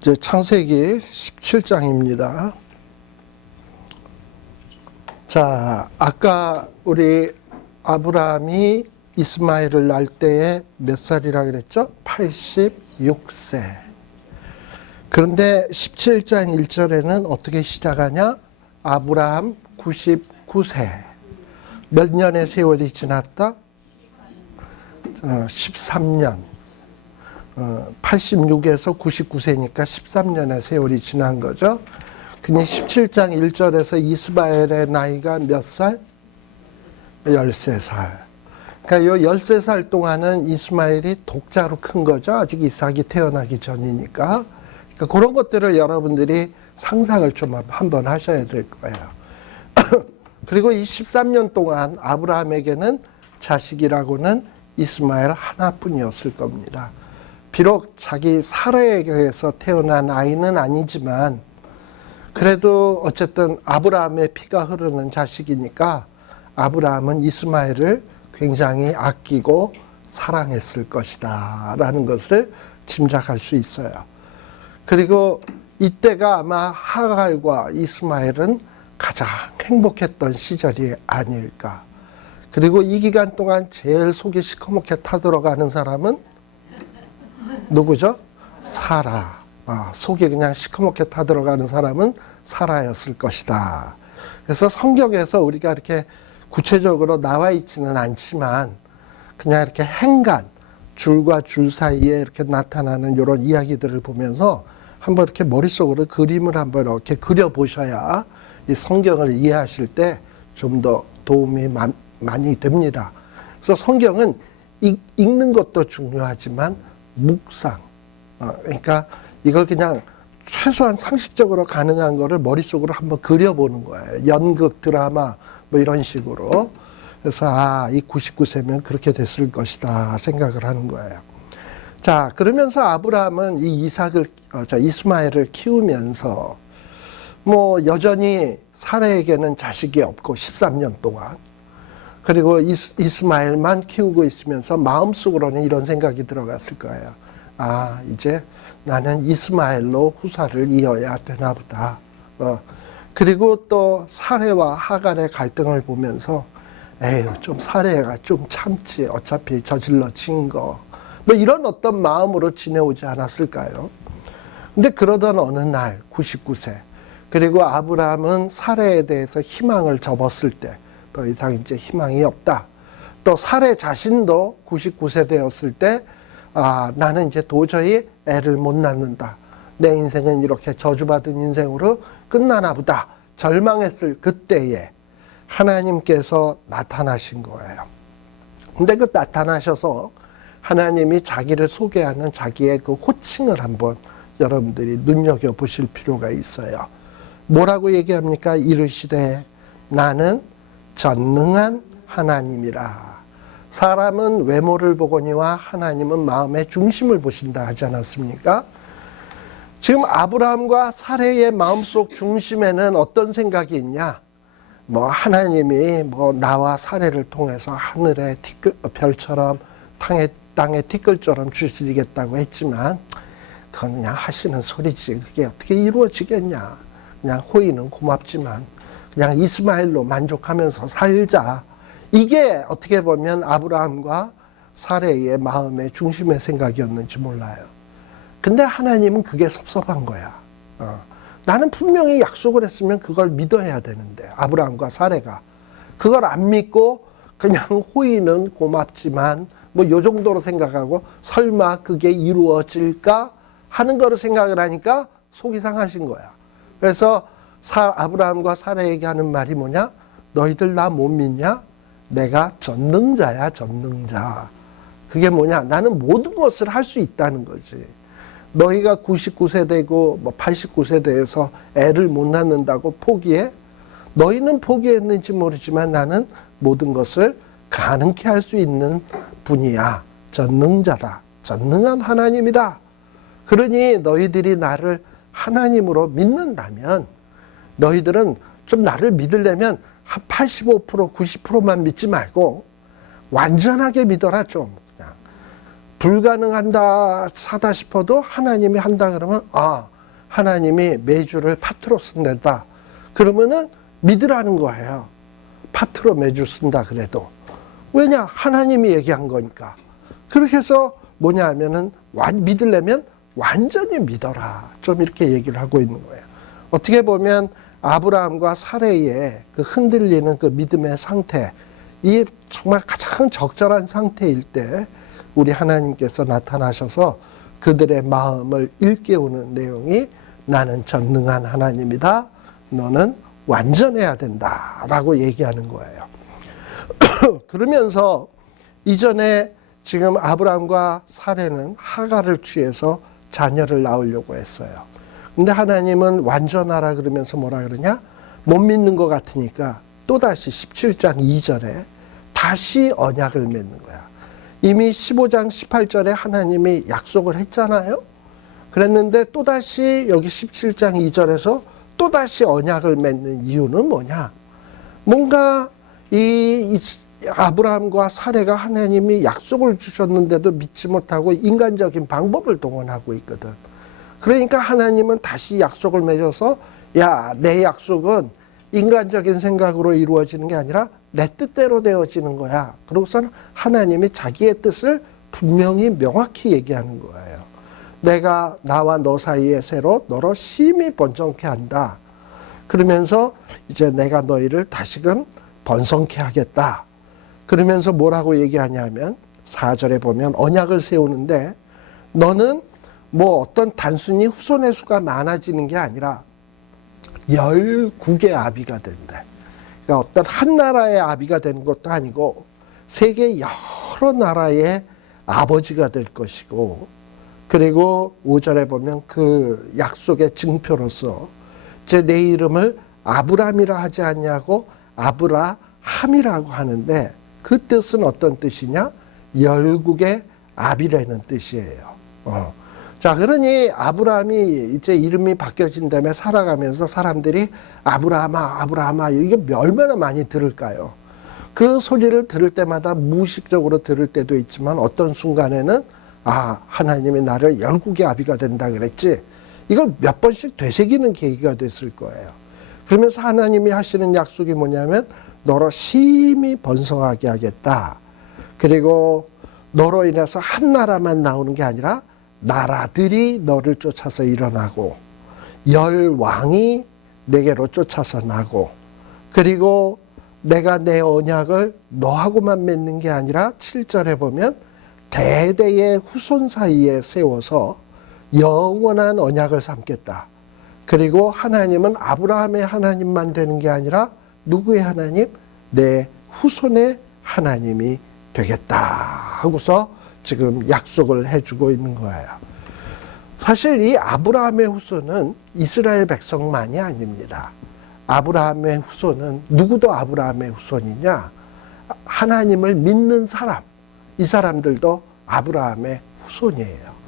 이제 창세기 17장입니다. 자, 아까 우리 아브라함이 이스마엘을 낳을 때에 몇 살이라 그랬죠? 86세. 그런데 17장 1절에는 어떻게 시작하냐? 아브라함 99세. 몇 년의 세월이 지났다? 13년. 86에서 99세니까 13년의 세월이 지난 거죠. 근데 17장 1절에서 이스마엘의 나이가 몇 살? 13살. 그러니까 이 13살 동안은 이스마엘이 독자로 큰 거죠. 아직 이삭이 태어나기 전이니까. 그러니까 그런 것들을 여러분들이 상상을 좀 한번 하셔야 될 거예요. 그리고 이 13년 동안 아브라함에게는 자식이라고는 이스마엘 하나뿐이었을 겁니다. 비록 자기 사라에게서 태어난 아이는 아니지만 그래도 어쨌든 아브라함의 피가 흐르는 자식이니까 아브라함은 이스마엘을 굉장히 아끼고 사랑했을 것이다 라는 것을 짐작할 수 있어요. 그리고 이때가 아마 하갈과 이스마엘은 가장 행복했던 시절이 아닐까. 그리고 이 기간 동안 제일 속이 시커멓게 타들어가는 사람은 누구죠? 사라. 속이 그냥 시커멓게 타들어가는 사람은 사라였을 것이다. 그래서 성경에서 우리가 이렇게 구체적으로 나와 있지는 않지만 그냥 이렇게 행간, 줄과 줄 사이에 이렇게 나타나는 이런 이야기들을 보면서 한번 이렇게 머릿속으로 그림을 한번 이렇게 그려보셔야 이 성경을 이해하실 때 좀 더 도움이 많이 됩니다. 그래서 성경은 읽는 것도 중요하지만 묵상, 그러니까 이걸 그냥 최소한 상식적으로 가능한 거를 머릿속으로 한번 그려보는 거예요. 연극, 드라마 뭐 이런 식으로. 그래서 이 99세면 그렇게 됐을 것이다 생각을 하는 거예요. 자, 그러면서 아브라함은 이 이스마엘을 키우면서 뭐 여전히 사라에게는 자식이 없고 13년 동안, 그리고 이스마엘만 키우고 있으면서 마음속으로는 이런 생각이 들어갔을 거예요. 이제 나는 이스마엘로 후사를 이어야 되나 보다. 그리고 또 사레와 하갈의 갈등을 보면서 좀 사레가 좀 참지, 어차피 저질러 친 거. 뭐 이런 어떤 마음으로 지내오지 않았을까요? 근데 그러던 어느 날 99세, 그리고 아브라함은 사레에 대해서 희망을 접었을 때 더 이상 이제 희망이 없다. 또 사레 자신도 99세 되었을 때 나는 이제 도저히 애를 못 낳는다. 내 인생은 이렇게 저주받은 인생으로 끝나나 보다. 절망했을 그때에 하나님께서 나타나신 거예요. 근데 그 나타나셔서 하나님이 자기를 소개하는 자기의 그 호칭을 한번 여러분들이 눈여겨보실 필요가 있어요. 뭐라고 얘기합니까? 이르시되 나는 전능한 하나님이라. 사람은 외모를 보거니와 하나님은 마음의 중심을 보신다 하지 않았습니까? 지금 아브라함과 사레의 마음속 중심에는 어떤 생각이 있냐? 뭐 하나님이 뭐 나와 사레를 통해서 하늘의 별처럼 땅의 티끌처럼 주시겠다고 했지만 그건 그냥 하시는 소리지. 그게 어떻게 이루어지겠냐? 그냥 호의는 고맙지만 그냥 이스마엘로 만족하면서 살자. 이게 어떻게 보면 아브라함과 사레의 마음의 중심의 생각이었는지 몰라요. 근데 하나님은 그게 섭섭한 거야. 나는 분명히 약속을 했으면 그걸 믿어야 되는데 아브라함과 사레가 그걸 안 믿고 그냥 호의는 고맙지만 뭐 요 정도로 생각하고 설마 그게 이루어질까 하는 거로 생각을 하니까 속이 상하신 거야. 그래서 아브라함과 사라에게 하는 말이 뭐냐? 너희들 나 못 믿냐? 내가 전능자야, 전능자. 그게 뭐냐? 나는 모든 것을 할 수 있다는 거지. 너희가 99세 되고 뭐 89세 돼서 애를 못 낳는다고 포기해? 너희는 포기했는지 모르지만 나는 모든 것을 가능케 할 수 있는 분이야. 전능자다. 전능한 하나님이다. 그러니 너희들이 나를 하나님으로 믿는다면 너희들은 좀 나를 믿으려면 한 85%, 90%만 믿지 말고 완전하게 믿어라 좀. 그냥 불가능한다 사다 싶어도 하나님이 한다 그러면 하나님이 메주를 파트로 쓴다. 그러면은 믿으라는 거예요. 파트로 메주 쓴다 그래도. 왜냐? 하나님이 얘기한 거니까. 그렇게 해서 뭐냐 하면은 믿으려면 완전히 믿어라. 좀 이렇게 얘기를 하고 있는 거예요. 어떻게 보면 아브라함과 사레의 그 흔들리는 그 믿음의 상태, 이 정말 가장 적절한 상태일 때 우리 하나님께서 나타나셔서 그들의 마음을 일깨우는 내용이 나는 전능한 하나님이다. 너는 완전해야 된다. 라고 얘기하는 거예요. 그러면서 이전에 지금 아브라함과 사레는 하가를 취해서 자녀를 낳으려고 했어요. 근데 하나님은 완전하라 그러면서 뭐라 그러냐? 못 믿는 것 같으니까 또다시 17장 2절에 다시 언약을 맺는 거야. 이미 15장 18절에 하나님이 약속을 했잖아요. 그랬는데 또다시 여기 17장 2절에서 또다시 언약을 맺는 이유는 뭐냐? 뭔가 이 아브라함과 사레가 하나님이 약속을 주셨는데도 믿지 못하고 인간적인 방법을 동원하고 있거든. 그러니까 하나님은 다시 약속을 맺어서 야, 내 약속은 인간적인 생각으로 이루어지는 게 아니라 내 뜻대로 되어지는 거야. 그러고서는 하나님이 자기의 뜻을 분명히 명확히 얘기하는 거예요. 내가 나와 너 사이의 새로 너로 심히 번성케 한다. 그러면서 이제 내가 너희를 다시금 번성케 하겠다. 그러면서 뭐라고 얘기하냐면 4절에 보면 언약을 세우는데 너는 뭐 어떤 단순히 후손의 수가 많아지는 게 아니라 12의 아비가 된다. 그러니까 어떤 한 나라의 아비가 되는 것도 아니고 세계 여러 나라의 아버지가 될 것이고, 그리고 5절에 보면 그 약속의 증표로서 이제 내 이름을 아브람이라 하지 않냐고 아브라함이라고 하는데 그 뜻은 어떤 뜻이냐? 열국의 아비라는 뜻이에요. 자, 그러니 아브라함이 이제 이름이 바뀌어진 다음에 살아가면서 사람들이 아브라함아, 아브라함아, 이게 얼마나 많이 들을까요? 그 소리를 들을 때마다 무의식적으로 들을 때도 있지만 어떤 순간에는 하나님이 나를 열국의 아비가 된다 그랬지. 이걸 몇 번씩 되새기는 계기가 됐을 거예요. 그러면서 하나님이 하시는 약속이 뭐냐면 너로 심히 번성하게 하겠다. 그리고 너로 인해서 한 나라만 나오는 게 아니라 나라들이 너를 쫓아서 일어나고 열 왕이 내게로 쫓아서 나고, 그리고 내가 내 언약을 너하고만 맺는 게 아니라 7절에 보면 대대의 후손 사이에 세워서 영원한 언약을 삼겠다. 그리고 하나님은 아브라함의 하나님만 되는 게 아니라 누구의 하나님? 내 후손의 하나님이 되겠다 하고서 지금 약속을 해주고 있는 거예요. 사실 이 아브라함의 후손은 이스라엘 백성만이 아닙니다. 아브라함의 후손은 누구도 아브라함의 후손이냐? 하나님을 믿는 사람, 이 사람들도 아브라함의 후손이에요.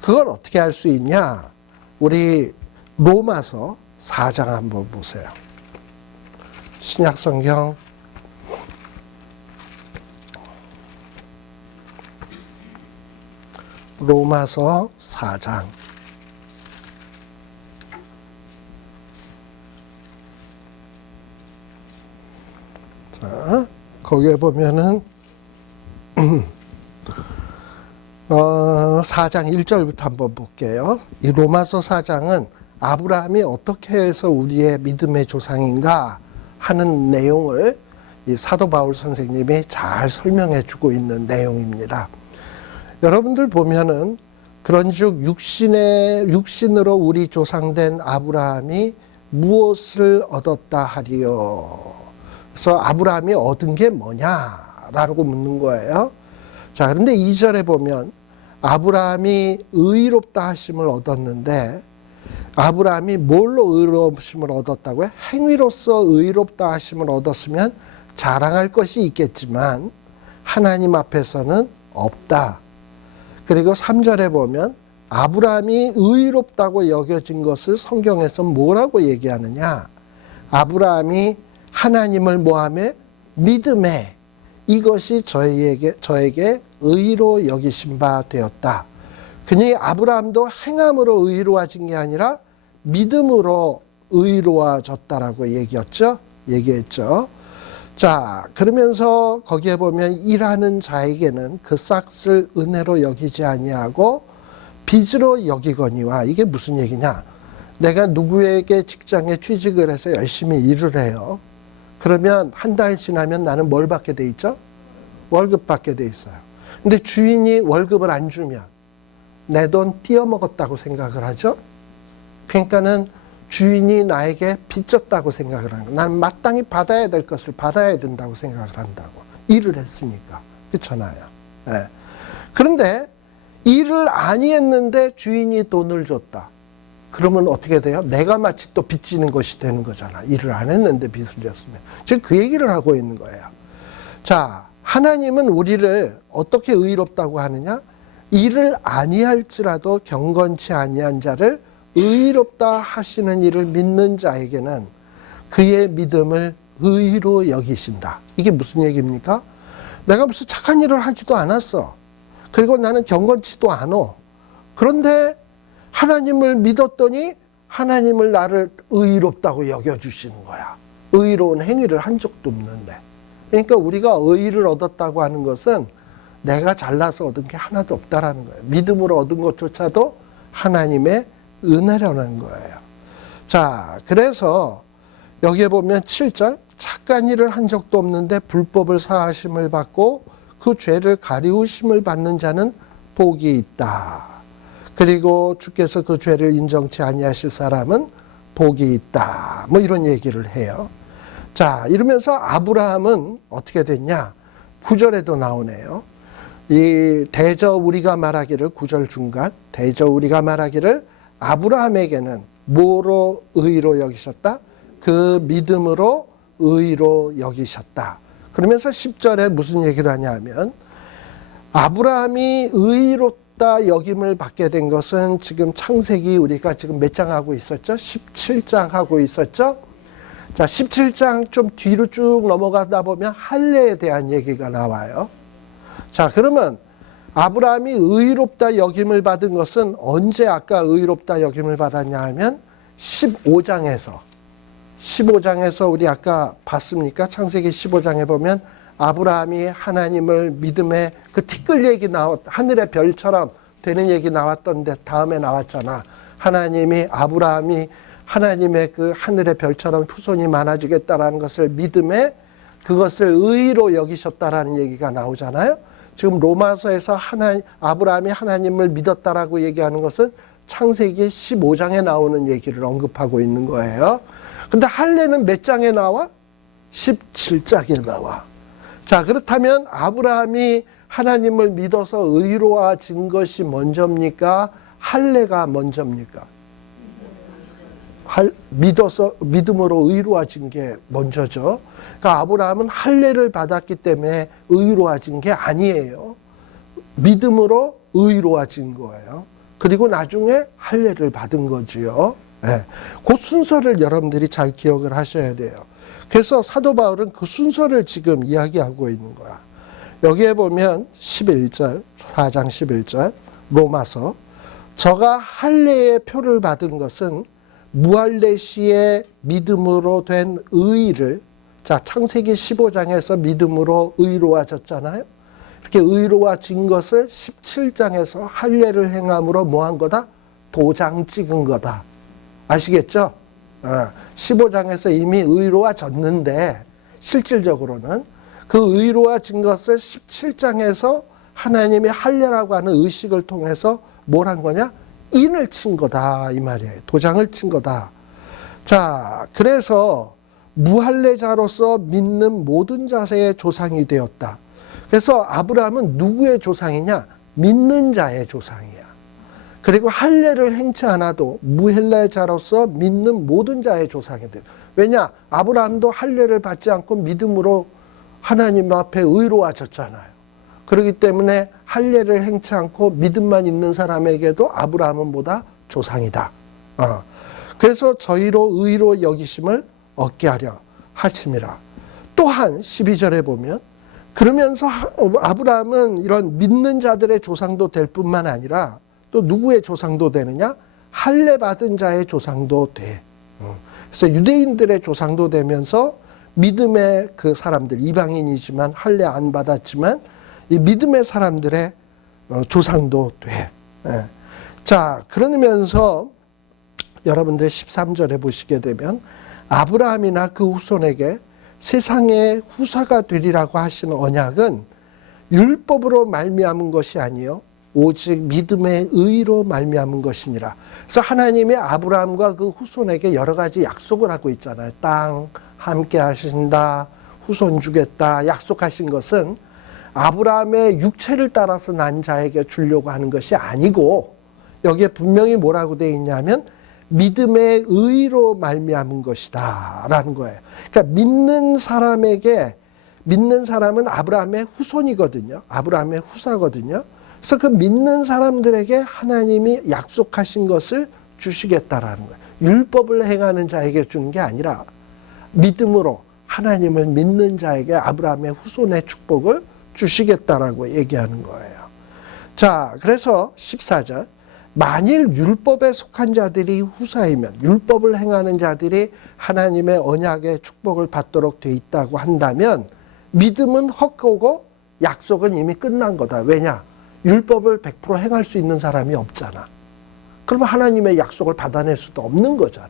그걸 어떻게 할 수 있냐? 우리 로마서 4장 한번 보세요. 신약성경 로마서 4장. 자, 거기에 보면은 4장 1절부터 한번 볼게요. 이 로마서 4장은 아브라함이 어떻게 해서 우리의 믿음의 조상인가 하는 내용을 이 사도 바울 선생님이 잘 설명해 주고 있는 내용입니다. 여러분들 보면은 그런즉 육신으로 우리 조상된 아브라함이 무엇을 얻었다 하리요? 그래서 아브라함이 얻은 게 뭐냐라고 묻는 거예요. 자, 그런데 2절에 보면 아브라함이 의롭다 하심을 얻었는데, 아브라함이 뭘로 의롭심을 얻었다고요? 행위로서 의롭다 하심을 얻었으면 자랑할 것이 있겠지만 하나님 앞에서는 없다. 그리고 3절에 보면 아브라함이 의롭다고 여겨진 것을 성경에서 뭐라고 얘기하느냐? 아브라함이 하나님을 뭐하며? 믿음에 이것이 저에게 의로 여기신 바 되었다. 그니 아브라함도 행함으로 의로워진 게 아니라 믿음으로 의로워졌다라고 얘기했죠. 자, 그러면서 거기에 보면 일하는 자에게는 그 싹을 은혜로 여기지 아니하고 빚으로 여기거니와. 이게 무슨 얘기냐? 내가 누구에게 직장에 취직을 해서 열심히 일을 해요. 그러면 한 달 지나면 나는 뭘 받게 돼 있죠? 월급 받게 돼 있어요. 근데 주인이 월급을 안 주면 내 돈 띄어먹었다고 생각을 하죠. 그러니까는 주인이 나에게 빚졌다고 생각을 하는 거예요. 나는 마땅히 받아야 될 것을 받아야 된다고 생각을 한다고. 일을 했으니까. 그렇잖아요. 네. 그런데 일을 아니 했는데 주인이 돈을 줬다. 그러면 어떻게 돼요? 내가 마치 또 빚지는 것이 되는 거잖아. 일을 안 했는데 빚을 졌으면. 지금 그 얘기를 하고 있는 거예요. 자, 하나님은 우리를 어떻게 의롭다고 하느냐? 일을 아니할지라도 경건치 아니한 자를 의롭다 하시는 이를 믿는 자에게는 그의 믿음을 의로 여기신다. 이게 무슨 얘기입니까? 내가 무슨 착한 일을 하지도 않았어. 그리고 나는 경건치도 않아. 그런데 하나님을 믿었더니 하나님을 나를 의롭다고 여겨주시는 거야. 의로운 행위를 한 적도 없는데. 그러니까 우리가 의를 얻었다고 하는 것은 내가 잘나서 얻은 게 하나도 없다라는 거예요. 믿음으로 얻은 것조차도 하나님의 은혜라는 거예요. 자, 그래서 여기에 보면 7절, 착한 일을 한 적도 없는데 불법을 사하심을 받고 그 죄를 가리우심을 받는 자는 복이 있다. 그리고 주께서 그 죄를 인정치 아니하실 사람은 복이 있다. 뭐 이런 얘기를 해요. 자, 이러면서 아브라함은 어떻게 됐냐? 9절에도 나오네요. 이 대저 우리가 말하기를 9절 중간 대저 우리가 말하기를 아브라함에게는 뭐로 의로 여기셨다? 그 믿음으로 의로 여기셨다. 그러면서 10절에 무슨 얘기를 하냐면 아브라함이 의롭다 여김을 받게 된 것은 지금 창세기 우리가 지금 몇 장 하고 있었죠? 17장 하고 있었죠? 자, 17장 좀 뒤로 쭉 넘어가다 보면 할례에 대한 얘기가 나와요. 자, 그러면 아브라함이 의롭다 여김을 받은 것은 언제 아까 의롭다 여김을 받았냐 하면 15장에서 우리 아까 봤습니까? 창세기 15장에 보면 아브라함이 하나님을 믿음에 그 티끌 얘기 하늘의 별처럼 되는 얘기 나왔던데 다음에 나왔잖아. 아브라함이 하나님의 그 하늘의 별처럼 후손이 많아지겠다라는 것을 믿음에 그것을 의로 여기셨다라는 얘기가 나오잖아요. 지금 로마서에서 아브라함이 하나님을 믿었다라고 얘기하는 것은 창세기 15장에 나오는 얘기를 언급하고 있는 거예요. 근데 할례는 몇 장에 나와? 17장에 나와. 자, 그렇다면 아브라함이 하나님을 믿어서 의로워진 것이 먼저입니까? 할례가 먼저입니까? 믿음으로 의로워진 게 먼저죠. 그러니까 아브라함은 할례를 받았기 때문에 의로워진 게 아니에요. 믿음으로 의로워진 거예요. 그리고 나중에 할례를 받은 거지요. 네. 그 순서를 여러분들이 잘 기억을 하셔야 돼요. 그래서 사도 바울은 그 순서를 지금 이야기하고 있는 거야. 여기에 보면 11절, 4장 11절 로마서 저가 할례의 표를 받은 것은 무할례 시에 믿음으로 된 의를 자 창세기 15장에서 믿음으로 의로워졌잖아요. 이렇게 의로워진 것을 17장에서 할례를 행함으로 뭐한 거다? 도장 찍은 거다. 아시겠죠? 15장에서 이미 의로워졌는데 실질적으로는 그 의로워진 것을 17장에서 하나님이 할례라고 하는 의식을 통해서 뭘 한 거냐? 인을 친 거다 이 말이에요. 도장을 친 거다. 자, 그래서 무할례자로서 믿는 모든 자세의 조상이 되었다. 그래서 아브라함은 누구의 조상이냐? 믿는 자의 조상이야. 그리고 할례를 행치 않아도 무할례자로서 믿는 모든 자의 조상이 돼요. 왜냐? 아브라함도 할례를 받지 않고 믿음으로 하나님 앞에 의로워졌잖아요. 그렇기 때문에 할례를 행치 않고 믿음만 있는 사람에게도 아브라함은 보다 조상이다. 그래서 저희로 의로 여기심을 얻게 하려 하심이라. 또한 12절에 보면 그러면서 아브라함은 이런 믿는 자들의 조상도 될 뿐만 아니라 또 누구의 조상도 되느냐? 할례 받은 자의 조상도 돼. 그래서 유대인들의 조상도 되면서 믿음의 그 사람들, 이방인이지만 할례 안 받았지만 이 믿음의 사람들의 조상도 돼. 자, 그러면서 여러분들 13절에 보시게 되면 아브라함이나 그 후손에게 세상의 후사가 되리라고 하시는 언약은 율법으로 말미암은 것이 아니요 오직 믿음의 의로 말미암은 것이니라. 그래서 하나님이 아브라함과 그 후손에게 여러 가지 약속을 하고 있잖아요. 땅 함께 하신다, 후손 주겠다 약속하신 것은 아브라함의 육체를 따라서 난 자에게 주려고 하는 것이 아니고 여기에 분명히 뭐라고 되어 있냐면 믿음의 의로 말미암은 것이다 라는 거예요. 그러니까 믿는 사람은 아브라함의 후손이거든요. 아브라함의 후사거든요. 그래서 그 믿는 사람들에게 하나님이 약속하신 것을 주시겠다라는 거예요. 율법을 행하는 자에게 주는 게 아니라 믿음으로 하나님을 믿는 자에게 아브라함의 후손의 축복을 주시겠다라고 얘기하는 거예요. 자, 그래서 14절. 만일 율법에 속한 자들이 후사이면 율법을 행하는 자들이 하나님의 언약의 축복을 받도록 돼 있다고 한다면 믿음은 헛되고 약속은 이미 끝난 거다. 왜냐? 율법을 100% 행할 수 있는 사람이 없잖아. 그러면 하나님의 약속을 받아낼 수도 없는 거잖아.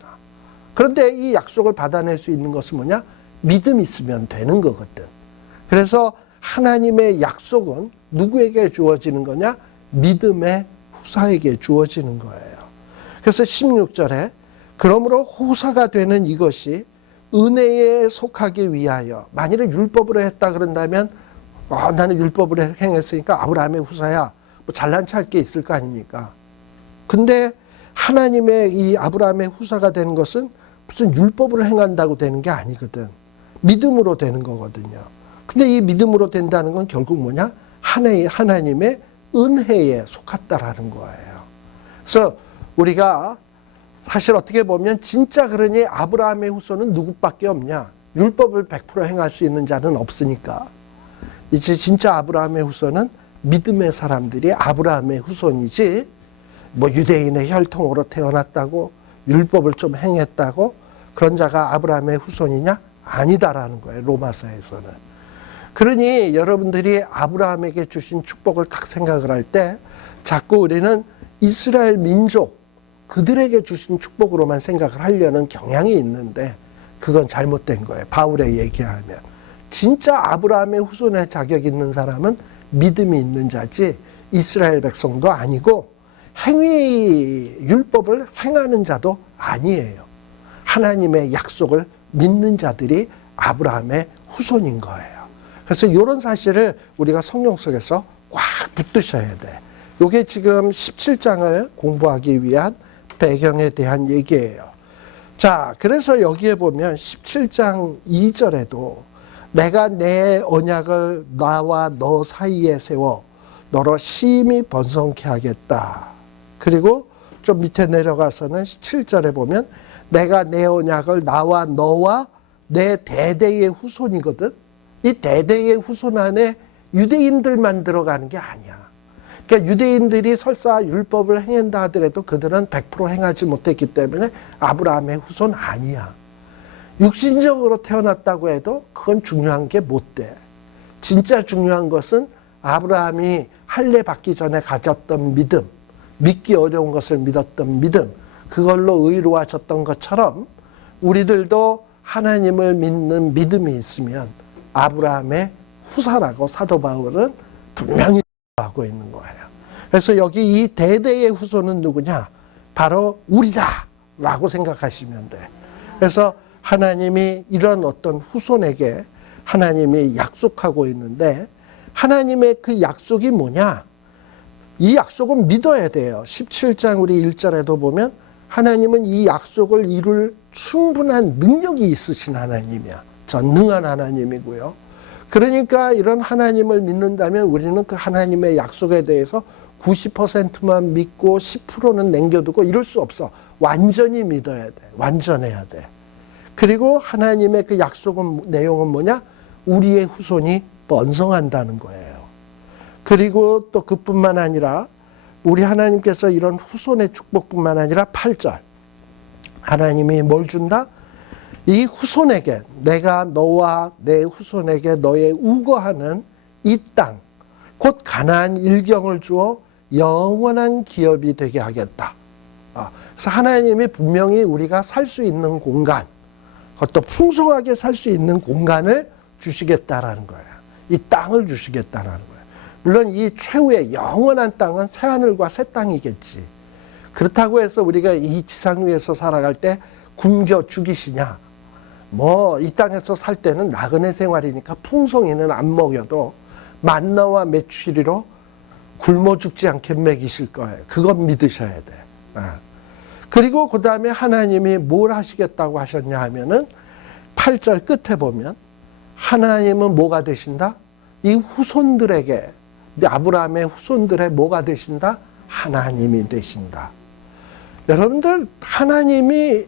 그런데 이 약속을 받아낼 수 있는 것은 뭐냐? 믿음이 있으면 되는 거거든. 그래서 하나님의 약속은 누구에게 주어지는 거냐? 믿음의 후사에게 주어지는 거예요. 그래서 16절에 그러므로 후사가 되는 이것이 은혜에 속하기 위하여, 만일에 율법으로 했다 그런다면 나는 율법으로 행했으니까 아브라함의 후사야, 뭐 잘난 체 할 게 있을 거 아닙니까? 근데 하나님의 이 아브라함의 후사가 되는 것은 무슨 율법으로 행한다고 되는 게 아니거든. 믿음으로 되는 거거든요. 근데 이 믿음으로 된다는 건 결국 뭐냐? 하나님의 은혜에 속았다라는 거예요. 그래서 우리가 사실 어떻게 보면 진짜 그러니 아브라함의 후손은 누구밖에 없냐? 율법을 100% 행할 수 있는 자는 없으니까. 이제 진짜 아브라함의 후손은 믿음의 사람들이 아브라함의 후손이지, 뭐 유대인의 혈통으로 태어났다고 율법을 좀 행했다고 그런 자가 아브라함의 후손이냐? 아니다라는 거예요. 로마서에서는. 그러니 여러분들이 아브라함에게 주신 축복을 딱 생각을 할 때 자꾸 우리는 이스라엘 민족 그들에게 주신 축복으로만 생각을 하려는 경향이 있는데 그건 잘못된 거예요. 바울의 얘기하면 진짜 아브라함의 후손의 자격 있는 사람은 믿음이 있는 자지 이스라엘 백성도 아니고 율법을 행하는 자도 아니에요. 하나님의 약속을 믿는 자들이 아브라함의 후손인 거예요. 그래서 이런 사실을 우리가 성경 속에서 꽉 붙드셔야 돼. 이게 지금 17장을 공부하기 위한 배경에 대한 얘기예요. 자, 그래서 여기에 보면 17장 2절에도 내가 내 언약을 나와 너 사이에 세워 너로 심히 번성케 하겠다. 그리고 좀 밑에 내려가서는 17절에 보면 내가 내 언약을 나와 너와 내 대대의 후손이거든. 이 대대의 후손 안에 유대인들만 들어가는 게 아니야. 그러니까 유대인들이 설사 율법을 행한다 하더라도 그들은 100% 행하지 못했기 때문에 아브라함의 후손 아니야. 육신적으로 태어났다고 해도 그건 중요한 게 못 돼. 진짜 중요한 것은 아브라함이 할례 받기 전에 가졌던 믿음, 믿기 어려운 것을 믿었던 믿음, 그걸로 의로워졌던 것처럼 우리들도 하나님을 믿는 믿음이 있으면 아브라함의 후사라고 사도 바울은 분명히 하고 있는 거예요. 그래서 여기 이 대대의 후손은 누구냐? 바로 우리다 라고 생각하시면 돼. 그래서 하나님이 이런 어떤 후손에게 하나님이 약속하고 있는데 하나님의 그 약속이 뭐냐? 이 약속은 믿어야 돼요. 17장 우리 1절에도 보면 하나님은 이 약속을 이룰 충분한 능력이 있으신 하나님이야. 전능한 하나님이고요. 그러니까 이런 하나님을 믿는다면 우리는 그 하나님의 약속에 대해서 90%만 믿고 10%는 남겨두고 이럴 수 없어. 완전히 믿어야 돼. 완전해야 돼. 그리고 하나님의 그 약속은 내용은 뭐냐? 우리의 후손이 번성한다는 거예요. 그리고 또 그뿐만 아니라 우리 하나님께서 이런 후손의 축복뿐만 아니라 8절 하나님이 뭘 준다? 이 후손에게 내가 너와 내 후손에게 너의 우거하는 이 땅 곧 가나안 일경을 주어 영원한 기업이 되게 하겠다. 그래서 하나님이 분명히 우리가 살 수 있는 공간, 그것도 풍성하게 살 수 있는 공간을 주시겠다라는 거예요. 이 땅을 주시겠다라는 거예요. 물론 이 최후의 영원한 땅은 새하늘과 새 땅이겠지. 그렇다고 해서 우리가 이 지상 위에서 살아갈 때 굶겨 죽이시냐? 뭐 이 땅에서 살 때는 나그네 생활이니까 풍성이는 안 먹여도 만나와 메추리로 굶어 죽지 않게 먹이실 거예요. 그건 믿으셔야 돼. 그리고 그 다음에 하나님이 뭘 하시겠다고 하셨냐 하면은 8절 끝에 보면 하나님은 뭐가 되신다? 이 후손들에게, 아브라함의 후손들의 뭐가 되신다? 하나님이 되신다. 여러분들, 하나님이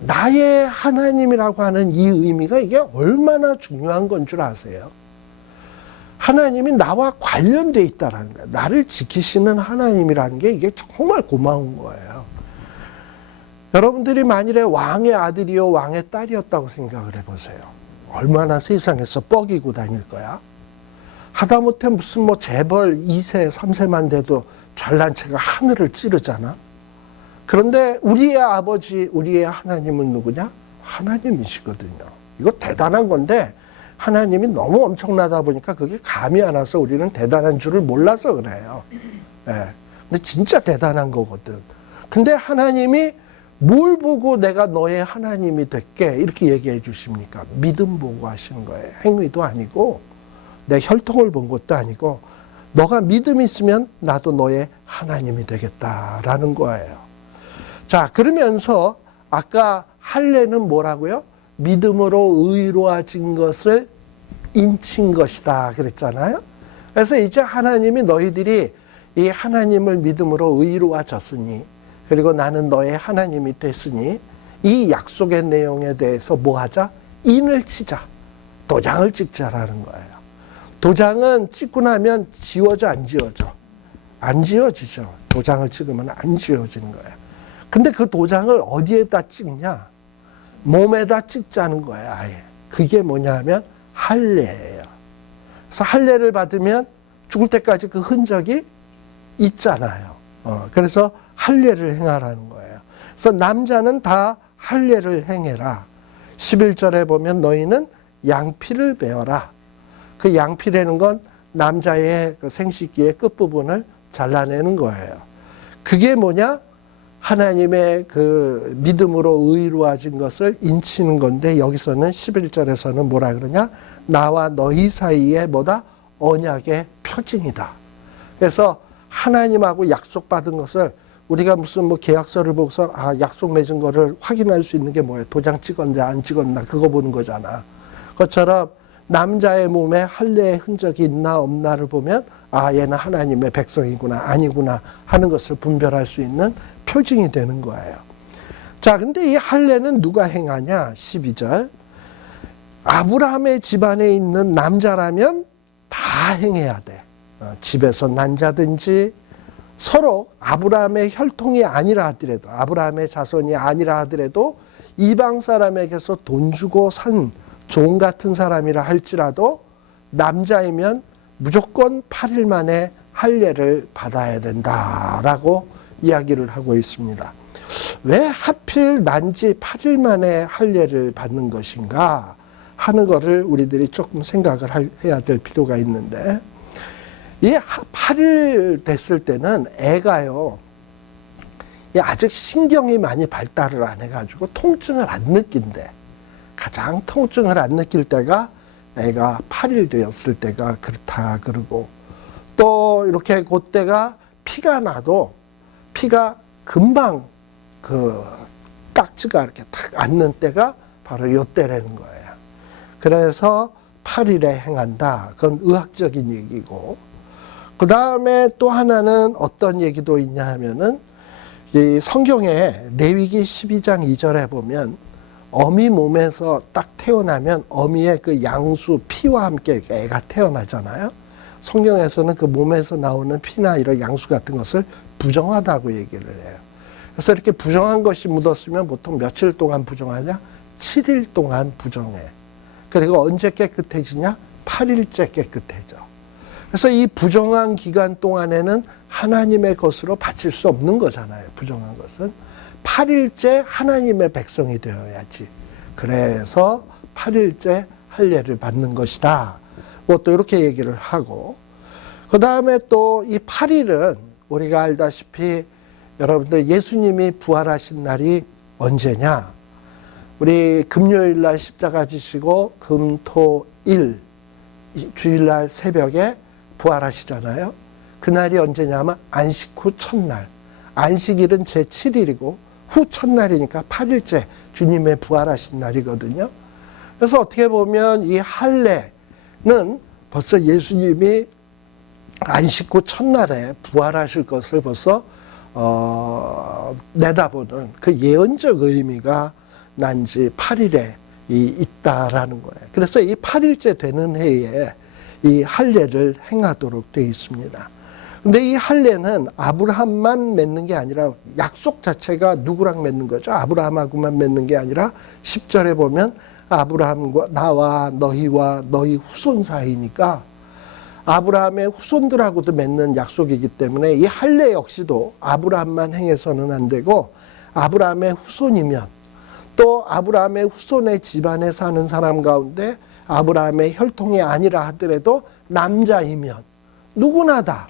나의 하나님이라고 하는 이 의미가 이게 얼마나 중요한 건 줄 아세요? 하나님이 나와 관련되어 있다는 거예요. 나를 지키시는 하나님이라는 게 이게 정말 고마운 거예요. 여러분들이 만일에 왕의 아들이요 왕의 딸이었다고 생각을 해보세요. 얼마나 세상에서 뻐기고 다닐 거야? 하다못해 무슨 뭐 재벌 2세, 3세만 돼도 잘난 체가 하늘을 찌르잖아. 그런데 우리의 아버지, 우리의 하나님은 누구냐? 하나님이시거든요. 이거 대단한 건데 하나님이 너무 엄청나다 보니까 그게 감이 안 와서 우리는 대단한 줄을 몰라서 그래요. 예. 근데 진짜 대단한 거거든. 근데 하나님이 뭘 보고 내가 너의 하나님이 될게 이렇게 얘기해 주십니까? 믿음 보고 하시는 거예요. 행위도 아니고 내 혈통을 본 것도 아니고 너가 믿음이 있으면 나도 너의 하나님이 되겠다라는 거예요. 자, 그러면서 아까 할례는 뭐라고요? 믿음으로 의로워진 것을 인친 것이다 그랬잖아요. 그래서 이제 하나님이 너희들이 이 하나님을 믿음으로 의로워졌으니 그리고 나는 너의 하나님이 됐으니 이 약속의 내용에 대해서 뭐 하자? 인을 치자. 도장을 찍자라는 거예요. 도장은 찍고 나면 지워져 안 지워져? 안 지워지죠. 도장을 찍으면 안 지워지는 거예요. 근데 그 도장을 어디에다 찍냐? 몸에다 찍자는 거예요. 아예. 그게 뭐냐 하면 할례예요. 그래서 할례를 받으면 죽을 때까지 그 흔적이 있잖아요. 그래서 할례를 행하라는 거예요. 그래서 남자는 다 할례를 행해라. 11절에 보면 너희는 양피를 베어라. 그 양피라는 건 남자의 그 생식기의 끝부분을 잘라내는 거예요. 그게 뭐냐? 하나님의 그 믿음으로 의로워진 것을 인치는 건데 여기서는 11절에서는 뭐라 그러냐? 나와 너희 사이에 뭐다? 언약의 표징이다. 그래서 하나님하고 약속받은 것을 우리가 무슨 뭐 계약서를 보고서 약속 맺은 거를 확인할 수 있는 게 뭐예요? 도장 찍었나 안 찍었나 그거 보는 거잖아. 그것처럼 남자의 몸에 할례의 흔적이 있나 없나를 보면 얘는 하나님의 백성이구나 아니구나 하는 것을 분별할 수 있는 표징이 되는 거예요. 자, 근데 이 할례는 누가 행하냐? 12절. 아브라함의 집안에 있는 남자라면 다 행해야 돼. 집에서 난 자든지 서로 아브라함의 혈통이 아니라 하더라도 아브라함의 자손이 아니라 하더라도 이방 사람에게서 돈 주고 산 종 같은 사람이라 할지라도 남자이면 무조건 8일 만에 할례를 받아야 된다라고 이야기를 하고 있습니다. 왜 하필 난지 8일 만에 할례를 받는 것인가 하는 거를 우리들이 조금 생각을 해야 될 필요가 있는데 이 8일 됐을 때는 애가요 아직 신경이 많이 발달을 안 해가지고 통증을 안 느낀대. 가장 통증을 안 느낄 때가 애가 8일 되었을 때가 그렇다 그러고 또 이렇게 그때가 피가 나도 피가 금방 그 딱지가 이렇게 탁 앉는 때가 바로 요때라는 거예요. 그래서 8일에 행한다. 그건 의학적인 얘기고 그 다음에 또 하나는 어떤 얘기도 있냐 하면은 이 성경에 레위기 12장 2절에 보면 어미 몸에서 딱 태어나면 어미의 그 양수 피와 함께 애가 태어나잖아요. 성경에서는 그 몸에서 나오는 피나 이런 양수 같은 것을 부정하다고 얘기를 해요. 그래서 이렇게 부정한 것이 묻었으면 보통 며칠 동안 부정하냐? 7일 동안 부정해. 그리고 언제 깨끗해지냐? 8일째 깨끗해져. 그래서 이 부정한 기간 동안에는 하나님의 것으로 바칠 수 없는 거잖아요. 부정한 것은. 8일째 하나님의 백성이 되어야지. 그래서 8일째 할례를 받는 것이다. 뭐 또 이렇게 얘기를 하고, 그 다음에 또 이 8일은 우리가 알다시피 여러분들 예수님이 부활하신 날이 언제냐? 우리 금요일 날 십자가 지시고 금, 토, 일 주일날 새벽에 부활하시잖아요. 그날이 언제냐면 안식 후 첫날. 안식일은 제7일이고 후 첫날이니까 8일째 주님의 부활하신 날이거든요. 그래서 어떻게 보면 이 할례는 벌써 예수님이 안식 후 첫날에 부활하실 것을 벌써 내다보는 그 예언적 의미가 난지 8일에 있다라는 거예요. 그래서 이 8일째 되는 해에 이 할례를 행하도록 되어 있습니다. 근데 이 할례는 아브라함만 맺는 게 아니라 약속 자체가 누구랑 맺는 거죠? 아브라함하고만 맺는 게 아니라 10절에 보면 아브라함과 나와 너희와 너희 후손 사이니까 아브라함의 후손들하고도 맺는 약속이기 때문에 이 할례 역시도 아브라함만 행해서는 안 되고 아브라함의 후손이면 또 아브라함의 후손의 집안에 사는 사람 가운데 아브라함의 혈통이 아니라 하더라도 남자이면 누구나 다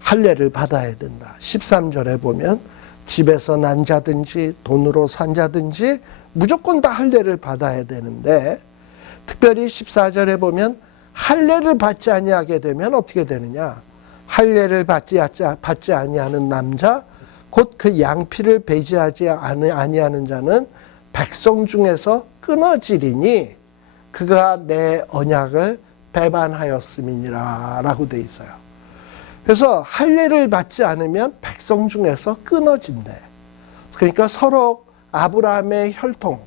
할례를 받아야 된다. 13절에 보면 집에서 난 자든지 돈으로 산 자든지 무조건 다 할례를 받아야 되는데 특별히 14절에 보면 할례를 받지 아니하게 되면 어떻게 되느냐? 할례를 받지 아니하는 남자 곧 그 양피를 배제하지 아니하는 자는 백성 중에서 끊어지리니 그가 내 언약을 배반하였음이니라 라고 돼 있어요. 그래서 할례를 받지 않으면 백성 중에서 끊어진대. 그러니까 서로 아브라함의 혈통,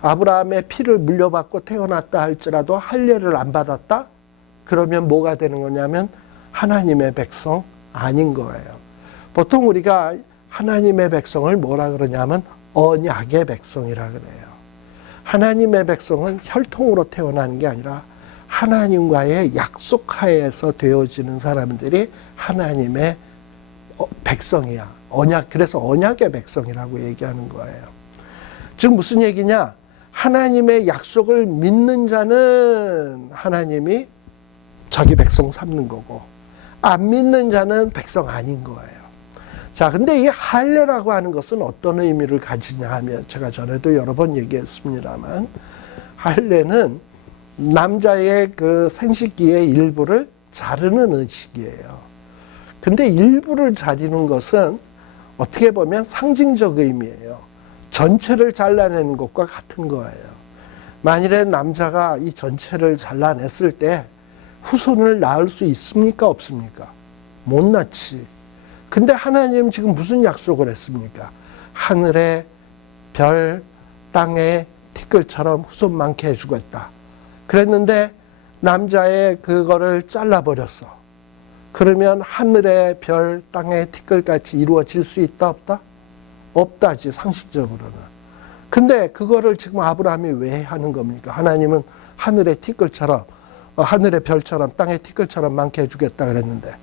아브라함의 피를 물려받고 태어났다 할지라도 할례를 안 받았다? 그러면 뭐가 되는 거냐면 하나님의 백성 아닌 거예요. 보통 우리가 하나님의 백성을 뭐라 그러냐면 언약의 백성이라 그래요. 하나님의 백성은 혈통으로 태어나는 게 아니라 하나님과의 약속하에서 되어지는 사람들이 하나님의 백성이야. 그래서 언약의 백성이라고 얘기하는 거예요. 즉 무슨 얘기냐? 하나님의 약속을 믿는 자는 하나님이 자기 백성 삼는 거고 안 믿는 자는 백성 아닌 거예요. 자, 근데 이 할례라고 하는 것은 어떤 의미를 가지냐 하면 제가 전에도 여러 번 얘기했습니다만 할례는 남자의 그 생식기의 일부를 자르는 의식이에요. 근데 일부를 자르는 것은 어떻게 보면 상징적 의미예요. 전체를 잘라내는 것과 같은 거예요. 만일에 남자가 이 전체를 잘라냈을 때 후손을 낳을 수 있습니까? 없습니까? 못 낳지. 근데 하나님 지금 무슨 약속을 했습니까? 하늘의 별, 땅의 티끌처럼 후손 많게 해주겠다. 그랬는데 남자의 그거를 잘라버렸어. 그러면 하늘의 별, 땅의 티끌같이 이루어질 수 있다 없다? 없다지 상식적으로는. 근데 그거를 지금 아브라함이 왜 하는 겁니까? 하나님은 하늘의 티끌처럼 하늘의 별처럼 땅의 티끌처럼 많게 해주겠다 그랬는데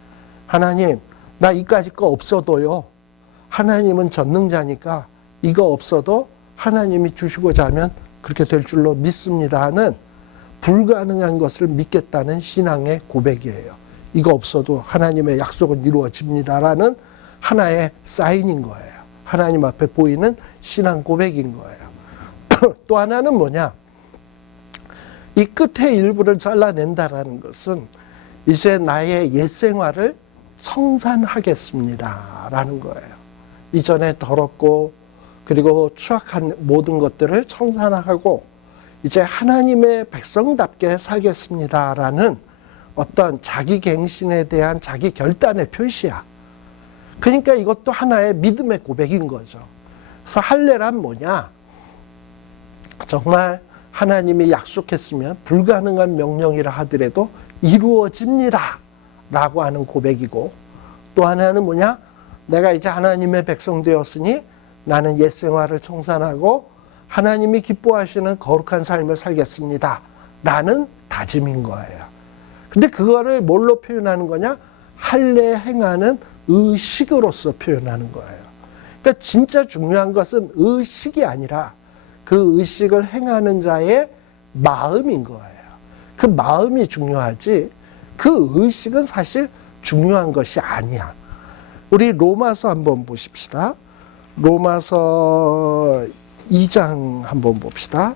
하나님 나 이까짓 거 없어도요. 하나님은 전능자니까 이거 없어도 하나님이 주시고자 하면 그렇게 될 줄로 믿습니다 하는 불가능한 것을 믿겠다는 신앙의 고백이에요. 이거 없어도 하나님의 약속은 이루어집니다라는 하나의 사인인 거예요. 하나님 앞에 보이는 신앙 고백인 거예요. 또 하나는 뭐냐? 이 끝에 일부를 잘라낸다라는 것은 이제 나의 옛 생활을 청산하겠습니다 라는 거예요. 이전에 더럽고 그리고 추악한 모든 것들을 청산하고 이제 하나님의 백성답게 살겠습니다 라는 어떤 자기 갱신에 대한 자기 결단의 표시야. 그러니까 이것도 하나의 믿음의 고백인 거죠. 그래서 할례란 뭐냐? 정말 하나님이 약속했으면 불가능한 명령이라 하더라도 이루어집니다 라고 하는 고백이고, 또 하나는 뭐냐? 내가 이제 하나님의 백성 되었으니 나는 옛 생활을 청산하고 하나님이 기뻐하시는 거룩한 삶을 살겠습니다 라는 다짐인 거예요. 근데 그거를 뭘로 표현하는 거냐? 할례 행하는 의식으로서 표현하는 거예요. 그러니까 진짜 중요한 것은 의식이 아니라 그 의식을 행하는 자의 마음인 거예요. 그 마음이 중요하지 그 의식은 사실 중요한 것이 아니야. 우리 로마서 한번 보십시다. 로마서 2장 한번 봅시다.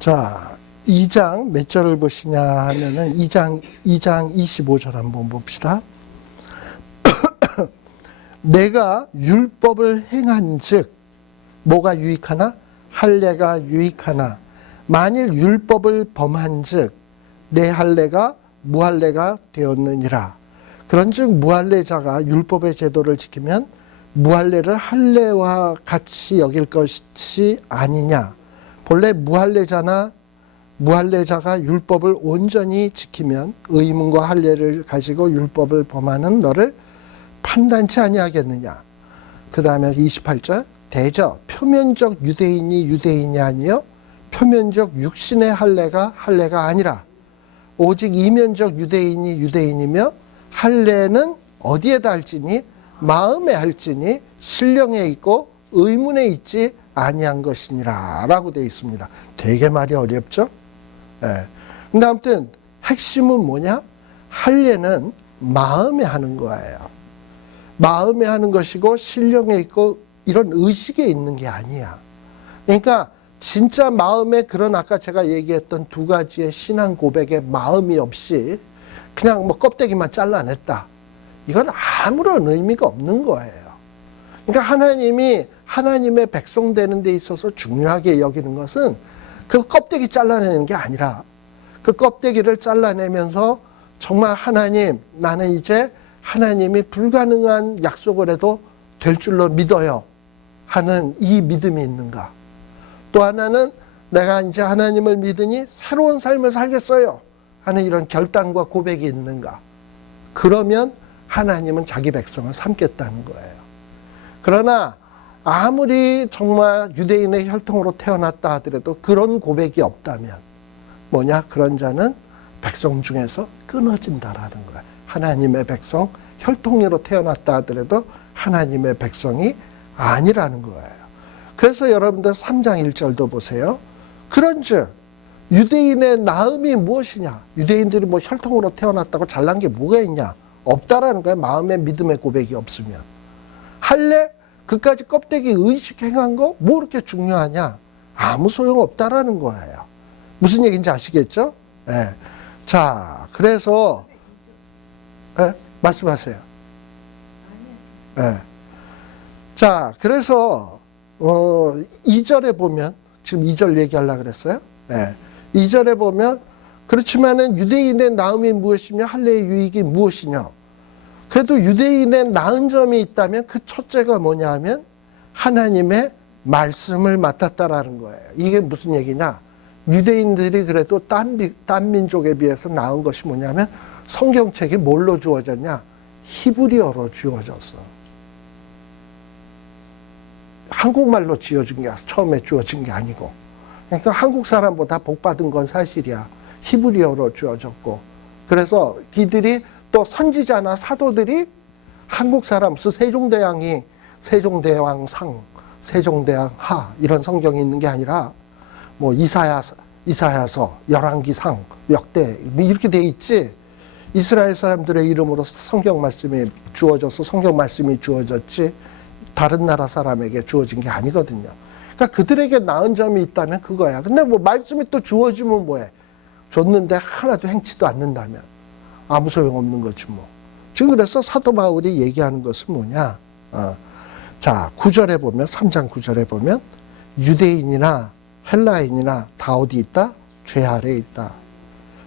자, 2장 몇 절을 보시냐 하면은 2장 25절 한번 봅시다. 내가 율법을 행한즉 뭐가 유익하나? 할례가 유익하나 만일 율법을 범한즉 내 할례가 무할례가 되었느니라. 그런즉 무할례자가 율법의 제도를 지키면 무할례를 할례와 같이 여길 것이 아니냐. 본래 무할례자가 율법을 온전히 지키면 의문과 할례를 가지고 율법을 범하는 너를 판단치 아니하겠느냐. 그 다음에 28절 대저 표면적 유대인이 아니요 표면적 육신의 할례가 아니라 오직 이면적 유대인이며 할례는 어디에다 할지니 마음에 할지니 신령에 있고 의문에 있지 아니한 것이니라 라고 되어 있습니다. 되게 말이 어렵죠? 예. 근데 아무튼 핵심은 뭐냐? 할례는 마음에 하는 거예요. 마음에 하는 것이고 신령에 있고 이런 의식에 있는 게 아니야. 그러니까 진짜 마음에 그런 아까 제가 얘기했던 두 가지의 신앙 고백에 마음이 없이 그냥 뭐 껍데기만 잘라냈다. 이건 아무런 의미가 없는 거예요. 그러니까 하나님이 하나님의 백성 되는 데 있어서 중요하게 여기는 것은 그 껍데기 잘라내는 게 아니라 그 껍데기를 잘라내면서 정말 하나님, 나는 이제 하나님이 불가능한 약속을 해도 될 줄로 믿어요 하는 이 믿음이 있는가. 또 하나는 내가 이제 하나님을 믿으니 새로운 삶을 살겠어요 하는 이런 결단과 고백이 있는가. 그러면 하나님은 자기 백성을 삼겠다는 거예요. 그러나 아무리 정말 유대인의 혈통으로 태어났다 하더라도 그런 고백이 없다면 뭐냐? 그런 자는 백성 중에서 끊어진다라는 거예요. 하나님의 백성, 혈통으로 태어났다 하더라도 하나님의 백성이 아니라는 거예요. 그래서 여러분들 3장 1절도 보세요. 그런즉 유대인의 나음이 무엇이냐? 유대인들이 뭐 혈통으로 태어났다고 잘난 게 뭐가 있냐? 없다라는 거예요. 마음의 믿음의 고백이 없으면. 할례? 그까지 껍데기 의식 행한 거? 뭐 그렇게 중요하냐? 아무 소용없다라는 거예요. 무슨 얘기인지 아시겠죠? 예. 자, 그래서 말씀하세요. 예. 자, 그래서 2절에 보면 지금 2절 얘기하려고 그랬어요. 예. 2절에 보면 그렇지만은 유대인의 나음이 무엇이며 할례의 유익이 무엇이냐. 그래도 유대인의 나은 점이 있다면 그 첫째가 뭐냐 하면 하나님의 말씀을 맡았다라는 거예요. 이게 무슨 얘기냐. 유대인들이 그래도 딴 민족에 비해서 나은 것이 뭐냐면 성경책이 뭘로 주어졌냐. 히브리어로 주어졌어. 한국말로 지어진 게 처음에 주어진 게 아니고. 그러니까 한국 사람보다 복받은 건 사실이야. 히브리어로 주어졌고. 그래서 이들이 또 선지자나 사도들이 한국 사람, 세종대왕이 세종대왕상, 세종대왕하 이런 성경이 있는 게 아니라 뭐 이사야서, 열왕기상, 역대 이렇게 돼 있지. 이스라엘 사람들의 이름으로 성경 말씀이 주어져서 성경 말씀이 주어졌지 다른 나라 사람에게 주어진 게 아니거든요. 그러니까 그들에게 나은 점이 있다면 그거야. 근데 뭐 말씀이 또 주어지면 뭐해? 줬는데 하나도 행치도 않는다면 아무 소용없는 거지 뭐. 지금 그래서 사도 바울이 얘기하는 것은 뭐냐? 자, 9절에 보면, 3장 9절에 보면 유대인이나 헬라인이나 다 어디 있다? 죄 아래에 있다.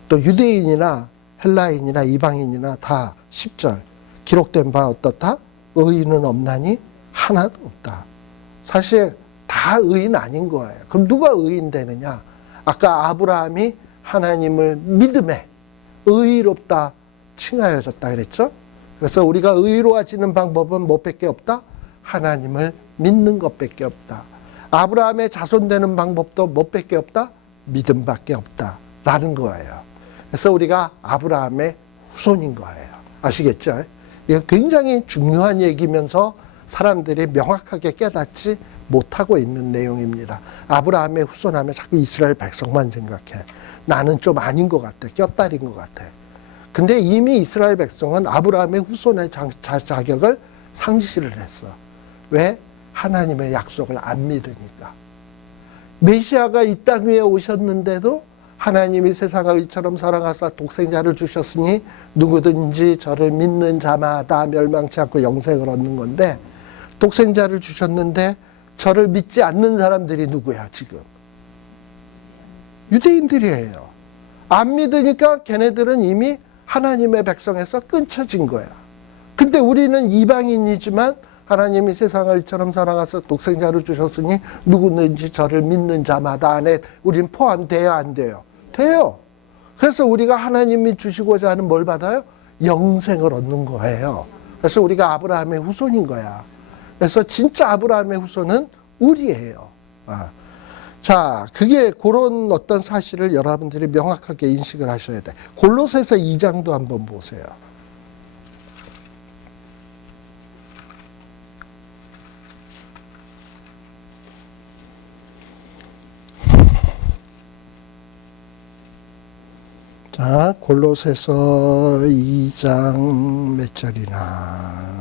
또 유대인이나 헬라인이나 이방인이나 다 10절 기록된 바 어떻다? 의인은 없나니 하나도 없다. 사실 다 의인 아닌 거예요. 그럼 누가 의인 되느냐? 아까 아브라함이 하나님을 믿음에 의롭다 칭하여졌다 그랬죠? 그래서 우리가 의로워지는 방법은 뭐밖에 없다? 하나님을 믿는 것밖에 없다. 아브라함의 자손 되는 방법도 뭐밖에 없다? 믿음밖에 없다. 라는 거예요. 그래서 우리가 아브라함의 후손인 거예요. 아시겠죠? 이거 굉장히 중요한 얘기면서 사람들이 명확하게 깨닫지 못하고 있는 내용입니다. 아브라함의 후손하면 자꾸 이스라엘 백성만 생각해. 나는 좀 아닌 것 같아. 곁다리인 것 같아. 근데 이미 이스라엘 백성은 아브라함의 후손의 자격을 상실을 했어. 왜? 하나님의 약속을 안 믿으니까. 메시아가 이 땅 위에 오셨는데도 하나님이 세상을 이처럼 사랑하사 독생자를 주셨으니 누구든지 저를 믿는 자마다 멸망치 않고 영생을 얻는 건데, 독생자를 주셨는데 저를 믿지 않는 사람들이 누구야 지금? 유대인들이에요. 안 믿으니까 걔네들은 이미 하나님의 백성에서 끊쳐진 거야. 근데 우리는 이방인이지만 하나님이 세상을 이처럼 사랑하사 독생자를 주셨으니 누구든지 저를 믿는 자마다 안에 우린 포함돼야 안 돼요? 돼요. 그래서 우리가 하나님이 주시고자 하는 뭘 받아요? 영생을 얻는 거예요. 그래서 우리가 아브라함의 후손인 거야. 그래서 진짜 아브라함의 후손은 우리예요. 자, 그게 그런 어떤 사실을 여러분들이 명확하게 인식을 하셔야 돼. 골로새서 2장도 한번 보세요. 자, 골로새서 2장 몇 절이나.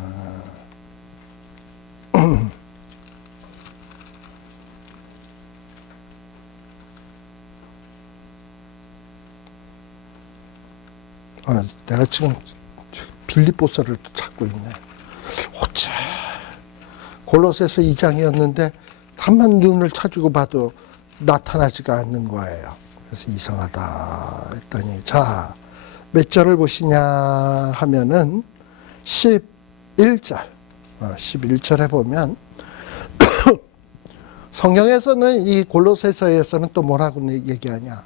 내가 지금 빌립보서를 찾고 있네. 어째 골로새서 2장이었는데 한번 눈을 찾고 봐도 나타나지가 않는 거예요. 그래서 이상하다 했더니, 자, 몇 절을 보시냐 하면은 11절 11절에 보면 성경에서는 이 골로새서에서는 또 뭐라고 얘기하냐?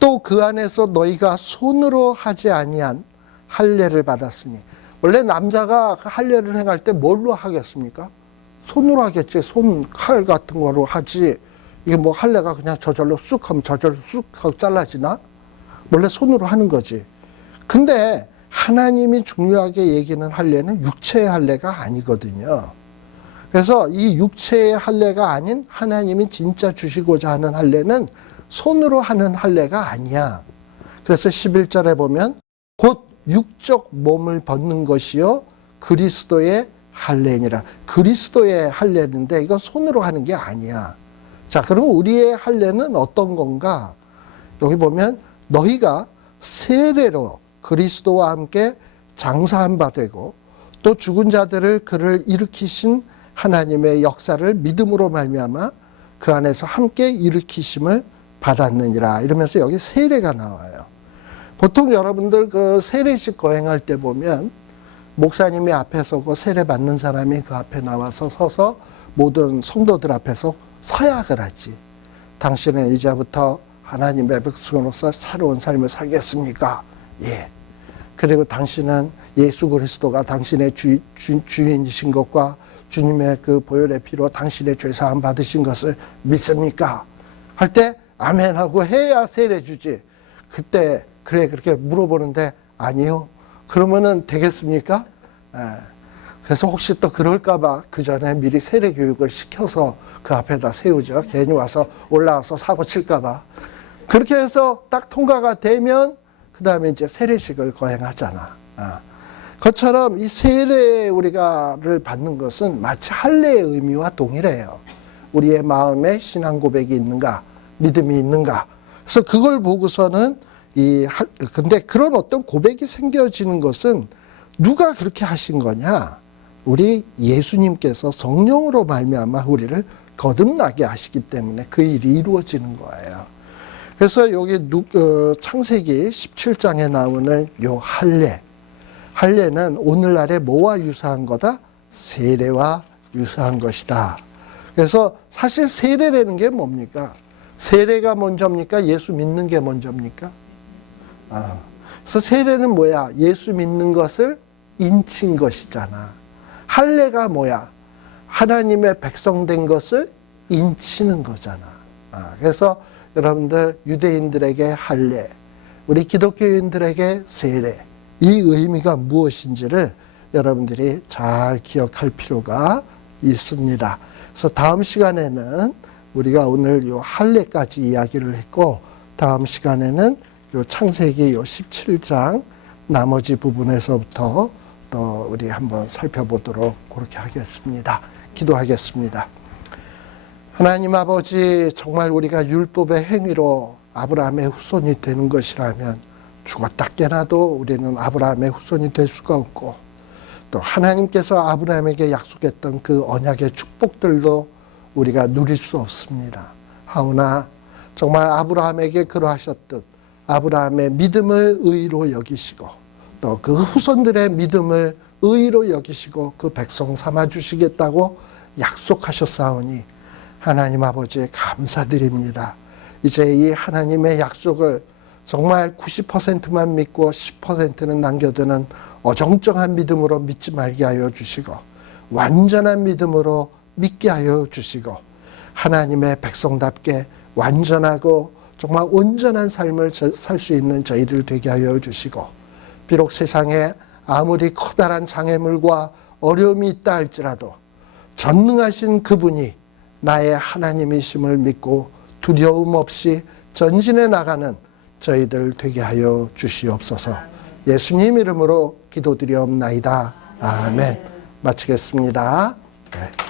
또 그 안에서 너희가 손으로 하지 아니한 할례를 받았으니. 원래 남자가 할례를 행할 때 뭘로 하겠습니까? 손으로 하겠지. 손, 칼 같은 거로 하지. 이게 뭐 할례가 그냥 저절로 쑥 하면 저절로 쑥 하고 잘라지나? 원래 손으로 하는 거지. 근데 하나님이 중요하게 얘기하는 할례는 육체의 할례가 아니거든요. 그래서 이 육체의 할례가 아닌 하나님이 진짜 주시고자 하는 할례는 손으로 하는 할례가 아니야. 그래서 11절에 보면 곧 육적 몸을 벗는 것이요 그리스도의 할례니라. 그리스도의 할례인데 이건 손으로 하는 게 아니야. 자, 그럼 우리의 할례는 어떤 건가? 여기 보면 너희가 세례로 그리스도와 함께 장사한 바 되고 또 죽은 자들을 그를 일으키신 하나님의 역사를 믿음으로 말미암아 그 안에서 함께 일으키심을 받았느니라. 이러면서 여기 세례가 나와요. 보통 여러분들 그 세례식 거행할 때 보면 목사님이 앞에 서고 세례 받는 사람이 그 앞에 나와서 서서 모든 성도들 앞에서 서약을 하지. 당신은 이제부터 하나님의 백성으로서 새로운 삶을 살겠습니까? 예. 그리고 당신은 예수 그리스도가 당신의 주인이신 것과 주님의 그 보혈의 피로 당신의 죄사함 받으신 것을 믿습니까? 할 때 아멘하고 해야 세례 주지. 그때 그래 그렇게 물어보는데 아니요. 그러면은 되겠습니까? 그래서 혹시 또 그럴까봐 그 전에 미리 세례 교육을 시켜서 그 앞에다 세우죠. 괜히 와서 올라와서 사고 칠까봐. 그렇게 해서 딱 통과가 되면 그 다음에 이제 세례식을 거행하잖아. 그것처럼 이 세례 우리가를 받는 것은 마치 할례의 의미와 동일해요. 우리의 마음에 신앙 고백이 있는가, 믿음이 있는가. 그래서 그걸 보고서는 근데 그런 어떤 고백이 생겨지는 것은 누가 그렇게 하신 거냐? 우리 예수님께서 성령으로 말미암아 우리를 거듭나게 하시기 때문에 그 일이 이루어지는 거예요. 그래서 여기 창세기 17장에 나오는 요 할례는 오늘날의 뭐와 유사한 거다? 세례와 유사한 것이다. 그래서 사실 세례라는 게 뭡니까? 세례가 먼저입니까? 예수 믿는 게 먼저입니까? 그래서 세례는 뭐야? 예수 믿는 것을 인친 것이잖아. 할례가 뭐야? 하나님의 백성된 것을 인치는 거잖아. 그래서 여러분들 유대인들에게 할례, 우리 기독교인들에게 세례, 이 의미가 무엇인지를 여러분들이 잘 기억할 필요가 있습니다. 그래서 다음 시간에는 우리가 오늘 요 할례까지 이야기를 했고, 다음 시간에는 요 창세기 요 17장 나머지 부분에서부터 또 우리 한번 살펴보도록 그렇게 하겠습니다. 기도하겠습니다. 하나님 아버지, 정말 우리가 율법의 행위로 아브라함의 후손이 되는 것이라면 죽었다 깨나도 우리는 아브라함의 후손이 될 수가 없고, 또 하나님께서 아브라함에게 약속했던 그 언약의 축복들도 우리가 누릴 수 없습니다. 하오나 정말 아브라함에게 그러하셨듯 아브라함의 믿음을 의로 여기시고 또 그 후손들의 믿음을 의로 여기시고 그 백성 삼아주시겠다고 약속하셨사오니 하나님 아버지 감사드립니다. 이제 이 하나님의 약속을 정말 90%만 믿고 10%는 남겨두는 어정쩡한 믿음으로 믿지 말게 하여 주시고 완전한 믿음으로 믿게 하여 주시고 하나님의 백성답게 완전하고 정말 온전한 삶을 살 수 있는 저희들 되게 하여 주시고, 비록 세상에 아무리 커다란 장애물과 어려움이 있다 할지라도 전능하신 그분이 나의 하나님이심을 믿고 두려움 없이 전진해 나가는 저희들 되게 하여 주시옵소서. 예수님 이름으로 기도드리옵나이다. 아멘. 마치겠습니다. 네.